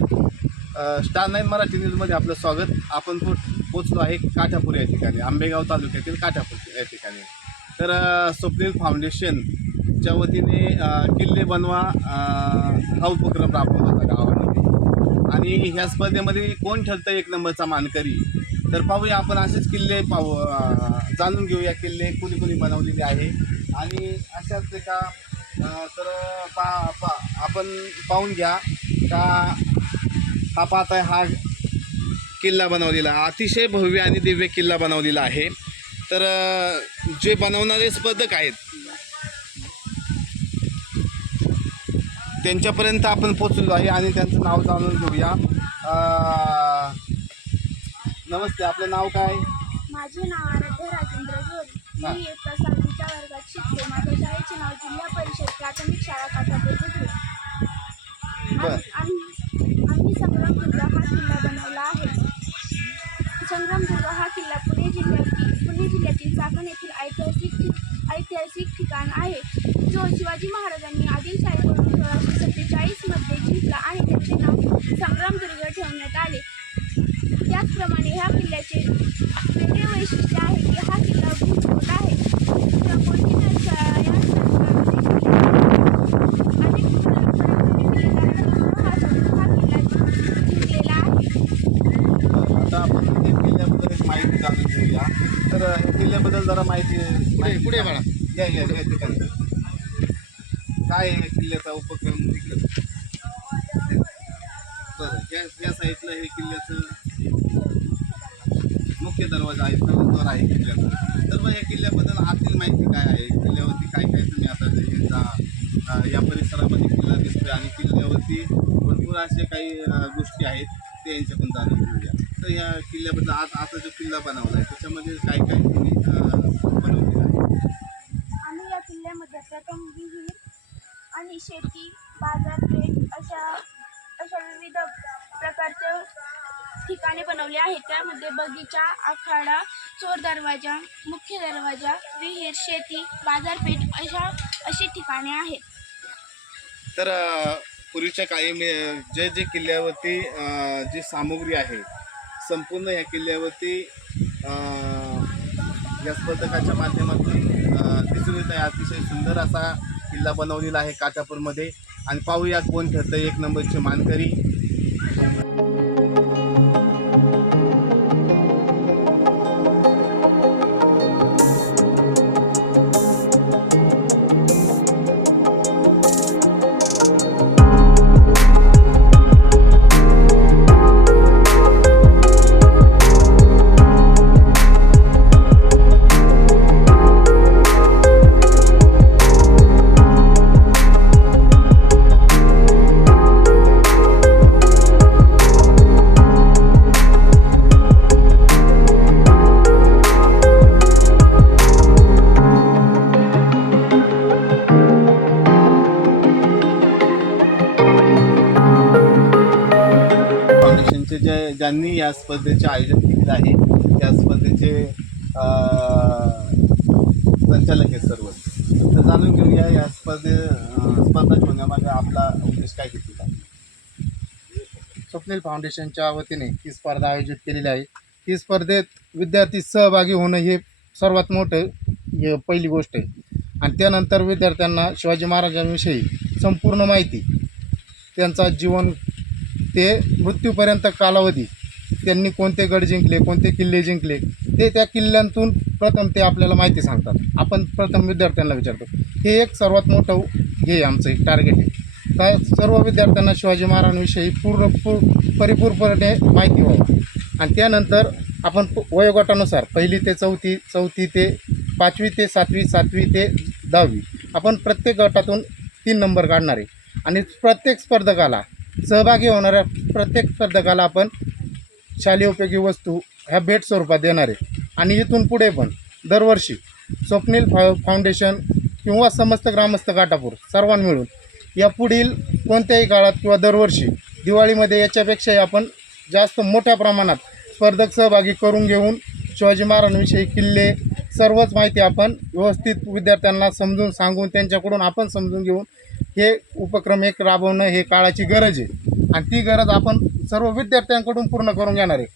Star nine Marathi न्यूजमध्ये आपलं स्वागत. आपण पो पोचलो आहे काठापूर या ठिकाणी. आंबेगाव तालुक्यातील काठापूर या ठिकाणी. तर स्वप्नील फाउंडेशनच्या वतीने किल्ले बनवा हा उपक्रम राबवला होता गावामध्ये. आणि ह्या स्पर्धेमध्ये कोण ठरतं एक नंबरचा मानकरी? तर पाहूया आपण असेच किल्ले पाहू जाणून घेऊया किल्ले कुणी कुणी बनवलेले आहे. आणि अशाच एका तर पा पा आपण पाहून घ्या का हा पाहताय हा किल्ला बनवलेला अतिशय भव्य आणि दिव्य किल्ला बनवलेला आहे. तर जे बनवणारे स्पर्धक आहेत त्यांच्यापर्यंत आपण पोचलो आहे आणि त्यांचं नाव जाणून घेऊया. नमस्ते आपलं नाव काय? माझे नाव आराध्य राजेंद्र जोरी. मी इयत्ता सहावीच्या वर्गात शिकते. माझ्या शाळेचे नाव जिल्हा परिषद प्राथमिक शाळा काठापूर आम्ही संग्रामदुर्ग हा किल्ला बनवला आहे. संग्रामदुर्ग हा किल्ला पुणे जिल्ह्यातील पुणे जिल्ह्यातील चाकण येथील ऐतिहासिक ऐतिहासिक ठिकाण आहे. जो शिवाजी महाराजांनी आदिलशाहीकडून सोळाशे सत्तेचाळीसमध्ये जिंकला आणि त्याचे नाव संग्रामदुर्ग ठेवण्यात आले. त्याचप्रमाणे ह्या किल्ल्याचे वेगळे वैशिष्ट्य आहे की हा किल्ला भूमिगत आहे. या संदर्भामध्ये अनेक किल्ल्यानंतर हा सं- हा किल्ला जिंकलेला आहे आता आपण या किल्ल्याबद्दल एक माहिती जाणून घेऊया. तर या किल्ल्याबद्दल जरा माहिती माहिती पुढे सांगा. या या या ठिकाणी. काय आहे किल्ल्याचा उपक्रम तिकडं? बरं या या साईडला हे किल्ल्याचं मुख्य दरवाजा आहे प्रवेशद्वार आहे किल्ल्याचा. तर मग या किल्ल्याबद्दल आतील माहिती काय आहे? किल्ल्यावरती काय काय तुम्ही आता अ, या परिसरामध्ये किल्ला दिसतोय आणि किल्ल्यावरती भरपूर असे काही गोष्टी आहेत ते यांच्याकडून जाणून घेऊया. तर या किल्ल्याबद्दल आज आता जो किल्ला बनवला आहे त्याच्यामध्ये काय काय तुम्ही बनवलेलं आहे? आम्ही या किल्ल्यामध्ये प्रथम विहीर आणि शेती बाजारपेठ अशा अशा विविध प्रकारचे ठिकाणे बनवले आहेत. त्यामध्ये बगीचा आखाडा चोर दरवाजा मुख्य दरवाजा विहीर शेती बाजारपेठ अशा अशी ठिकाणे आहेत. तर पूर्वीच्या काळी मी जे जे किल्ल्यावरती जी सामुग्री आहे संपूर्ण या किल्ल्यावरती या स्पर्धकाच्या माध्यमातून दिसून येत आहे. अतिशय सुंदर असा किल्ला बनवलेला आहे काठापूरमध्ये आणि पाहूया कोण ठरतं एक नंबरचे मानकरी. त्यांचे जे ज्यांनी या स्पर्धेचे आयोजन केलेलं आहे त्या स्पर्धेचे संचालक आहेत सर्व. तर जाणून घेऊया या स्पर्धे स्पर्धा ठेवण्यामागे आपला उद्देश काय किती काय स्वप्नील फाउंडेशनच्या वतीने ही स्पर्धा आयोजित केलेली आहे. ही स्पर्धेत विद्यार्थी सहभागी होणं हे सर्वात मोठं हे पहिली गोष्ट आहे. आणि त्यानंतर विद्यार्थ्यांना शिवाजी महाराजांविषयी संपूर्ण माहिती त्यांचा जीवन ते मृत्यूपर्यंत कालावधी. त्यांनी कोणते गड जिंकले कोणते किल्ले जिंकले ते त्या किल्ल्यांतून प्रथम ते आपल्याला माहिती सांगतात. आपण प्रथम विद्यार्थ्यांना विचारतो. हे एक सर्वात मोठं हे आमचं एक टार्गेट आहे. त्या सर्व विद्यार्थ्यांना शिवाजी महाराजांविषयी पूर्ण पूर परिपूर्णपणे माहिती व्हावं. आणि त्यानंतर आपण वयोगटानुसार पहिली ते चौथी चौथी ते पाचवी ते सातवी सातवी ते दहावी आपण प्रत्येक गटातून तीन नंबर काढणार आहे. आणि प्रत्येक स्पर्धकाला सहभागी होणाऱ्या प्रत्येक स्पर्धकाला आपण शालेय उपयोगी वस्तू ह्या भेट स्वरूपात देणार आहे. आणि इथून पुढे पण दरवर्षी स्वप्नील फा फाउंडेशन किंवा समस्त ग्रामस्थ काटापूर सर्वांना मिळून या पुढील कोणत्याही काळात किंवा दरवर्षी दिवाळीमध्ये याच्यापेक्षाही आपण जास्त मोठ्या प्रमाणात स्पर्धक सहभागी करून घेऊन शिवाजी महाराजांविषयी किल्ले सर्वच माहिती आपण व्यवस्थित विद्यार्थ्यांना समजून सांगून त्यांच्याकडून आपण समजून घेऊन हे उपक्रम एक राबवणं हे काळाची गरज आहे. आणि ती गरज आपण सर्व विद्यार्थ्यांकडून पूर्ण करून घेणार आहे.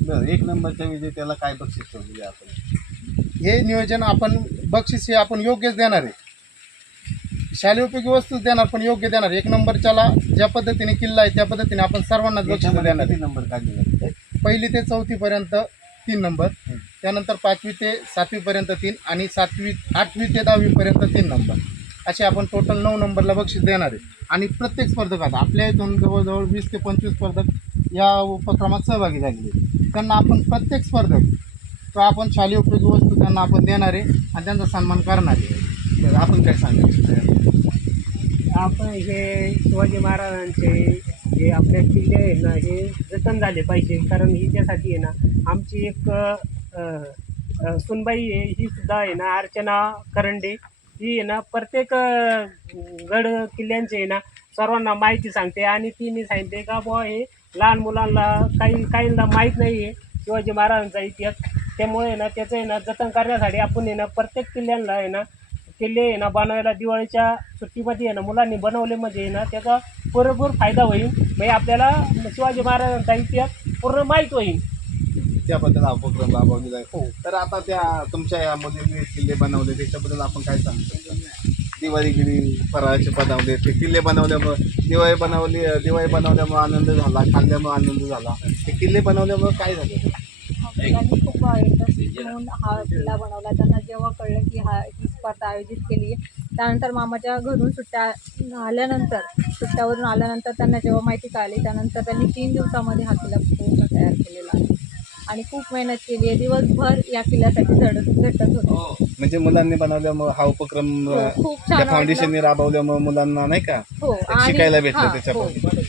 बरं एक नंबरच्या विजेत्याला काय बक्षीस ठेवलेले आपण? हे नियोजन आपण बक्षीस हे आपण योग्यच देणार आहे. शालेय उपयोगी वस्तूच देणार पण योग्य देणार एक नंबरच्याला ज्या पद्धतीने किल्ला आहे त्या पद्धतीने आपण सर्वांनाच बक्षीस देणार नंबर काढले पहिली ते चौथीपर्यंत तीन नंबर. त्यानंतर पाचवी ते सातवीपर्यंत तीन आणि सातवी आठवी ते दहावीपर्यंत तीन नंबर. असे आपण टोटल नऊ नंबरला बक्षीस देणार आहे. आणि प्रत्येक स्पर्धकात आपल्या इथून जवळजवळ वीस ते पंचवीस स्पर्धक या उपक्रमात सहभागी झालेले आहेत. त्यांना आपण प्रत्येक स्पर्धक तो आपण शालेय उपयोगी वस्तू त्यांना आपण देणार आहे आणि त्यांचा सन्मान करणार आहे. आपण काय सांगायचं आपण हे शिवाजी महाराजांचे जे आपले किल्ले आहे ना हे जतन झाले पाहिजे. कारण हिच्यासाठी आहे ना आमची एक सुनबाई आहे ही सुद्धा आहे ना अर्चना करंडे ही आहे ना प्रत्येक गड किल्ल्यांचे आहे ना सर्वांना माहिती सांगते. आणि तिने सांगते का बुवा हे लहान मुलांना काही काहींना माहीत नाही आहे शिवाजी महाराजांचा इतिहास. त्यामुळे आहे ना त्याचं आहे ना जतन करण्यासाठी आपण आहे ना प्रत्येक किल्ल्यांना आहे ना किल्ले आहे ना बनवायला दिवाळीच्या सुट्टीमध्ये आहे ना मुलांनी बनवले म्हणजे आहे ना त्याचा पुरेपूर फायदा होईल. म्हणजे आपल्याला शिवाजी महाराजांचा इतिहास पूर्ण माहीत होईल. त्याबद्दल हा उपक्रम राबवलेला आहे. हो, तर आता त्या तुमच्या या मुलींनी किल्ले बनवले त्याच्याबद्दल आपण काय सांगू शकतो? दिवाळीगिरी फराळाचे बनवले ते किल्ले बनवल्यामुळं दिवाळी बनवली दिवाळी बनवल्यामुळं आनंद झाला खाल्ल्यामुळं आनंद झाला. ते किल्ले बनवल्यामुळं काय झालं? मुलांनी खूप इंटरेस्ट घेऊन हा किल्ला बनवला. त्यांना जेव्हा कळलं की हा ही स्पर्धा आयोजित केली आहे त्यानंतर मामाच्या घरून सुट्ट्या आल्यानंतर सुट्ट्यावरून आल्यानंतर त्यांना जेव्हा माहिती कळली त्यानंतर त्यांनी तीन दिवसामध्ये हा किल्ला पूर्ण तयार केलेला आहे. आणि खूप मेहनत केली आहे. दिवसभर या किल्ल्यासाठी झडत झटत होते. म्हणजे मुलांनी बनवल्यामुळे हा उपक्रम हो, खूप त्या छान फाउंडेशनने राबवल्यामुळे मुलांना नाही का? हो शिकायला भेटलं हां, त्याच्यापासून. हो.